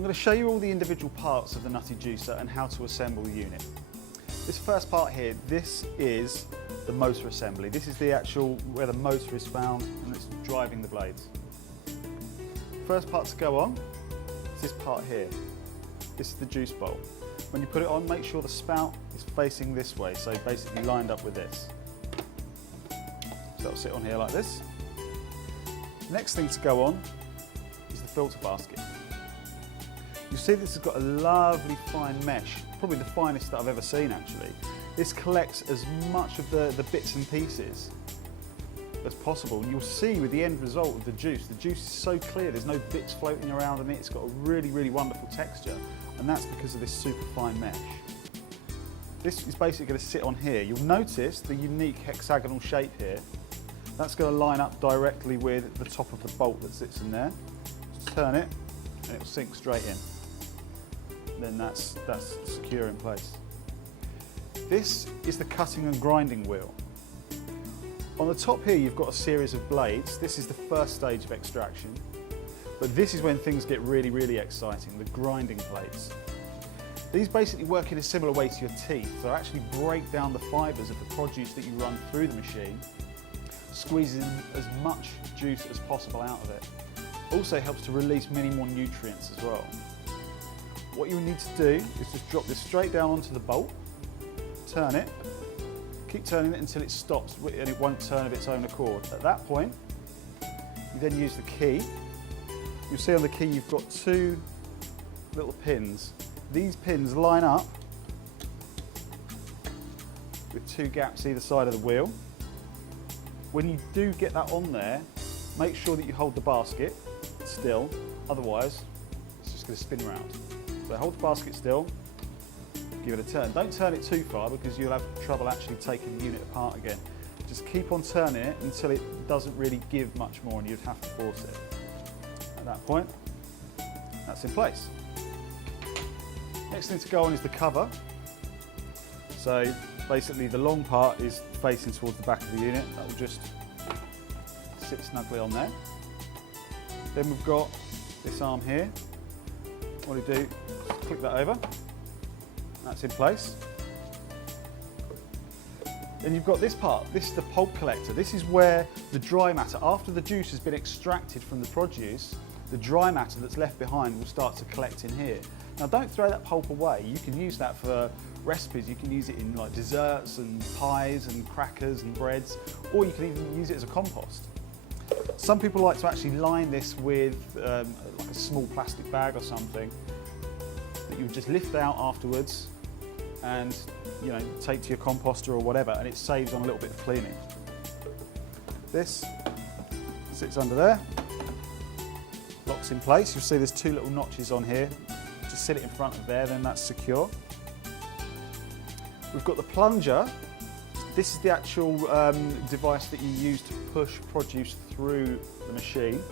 I'm going to show you all the individual parts of the Nutty Juicer and how to assemble the unit. This first part here, this is the motor assembly. This is the actual, where the motor is found and it's driving the blades. First part to go on is this part here. This is the juice bowl. When you put it on, make sure the spout is facing this way, so basically lined up with this. So it'll sit on here like this. Next thing to go on is the filter basket. You see this has got a lovely fine mesh, probably the finest that I've ever seen actually. This collects as much of the bits and pieces as possible. And you'll see with the end result of the juice is so clear, there's no bits floating around in it, it's got a really, really wonderful texture. And that's because of this super fine mesh. This is basically going to sit on here. You'll notice the unique hexagonal shape here. That's going to line up directly with the top of the bolt that sits in there. Just turn it and it'll sink straight in. Then that's secure in place. This is the cutting and grinding wheel. On the top here you've got a series of blades. This is the first stage of extraction. But this is when things get really, really exciting, the grinding plates. These basically work in a similar way to your teeth. They actually break down the fibres of the produce that you run through the machine, squeezing as much juice as possible out of it. Also helps to release many more nutrients as well. What you need to do is just drop this straight down onto the bolt, turn it, keep turning it until it stops and it won't turn of its own accord. At that point, you then use the key. You'll see on the key you've got two little pins. These pins line up with two gaps either side of the wheel. When you do get that on there, make sure that you hold the basket still, otherwise it's just going to spin around. So hold the basket still, give it a turn. Don't turn it too far because you'll have trouble actually taking the unit apart again. Just keep on turning it until it doesn't really give much more and you'd have to force it. At that point, that's in place. Next thing to go on is the cover. So basically the long part is facing towards the back of the unit. That will just sit snugly on there. Then we've got this arm here. What do you do? Just click that over. That's in place. Then you've got this part. This is the pulp collector. This is where the dry matter, after the juice has been extracted from the produce, the dry matter that's left behind will start to collect in here. Now don't throw that pulp away. You can use that for recipes. You can use it in like desserts and pies and crackers and breads, or you can even use it as a compost. Some people like to actually line this with like a small plastic bag or something that you would just lift out afterwards and take to your composter or whatever, and it saves on a little bit of cleaning. This sits under there, locks in place. You'll see there's two little notches on here. Just sit it in front of there, then that's secure. We've got the plunger. This is the actual device that you use to push produce through the machine.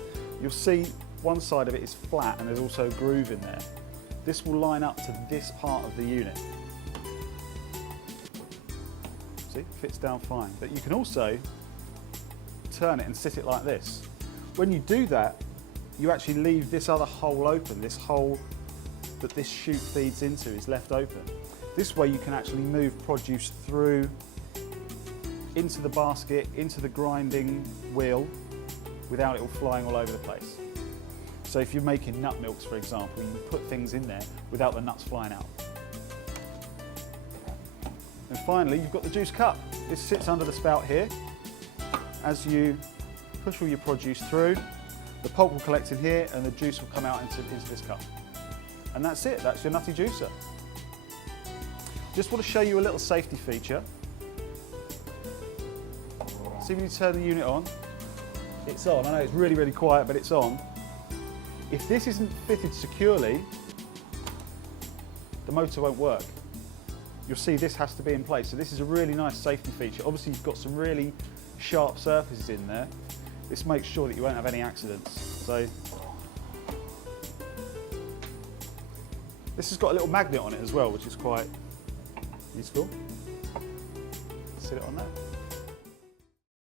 You'll see one side of it is flat and there's also a groove in there. This will line up to this part of the unit. See, fits down fine. But you can also turn it and sit it like this. When you do that, you actually leave this other hole open. This hole that this chute feeds into is left open. This way you can actually move produce through into the basket, into the grinding wheel, without it all flying all over the place. So if you're making nut milks, for example, you can put things in there without the nuts flying out. And finally, you've got the juice cup. This sits under the spout here. As you push all your produce through, the pulp will collect in here and the juice will come out into this cup. And that's it, that's your Nutty Juicer. Just want to show you a little safety feature. See when you turn the unit on, it's on. I know it's really, really quiet, but it's on. If this isn't fitted securely, the motor won't work. You'll see this has to be in place. So this is a really nice safety feature. Obviously you've got some really sharp surfaces in there. This makes sure that you won't have any accidents. So this has got a little magnet on it as well, which is quite useful. Sit it on there.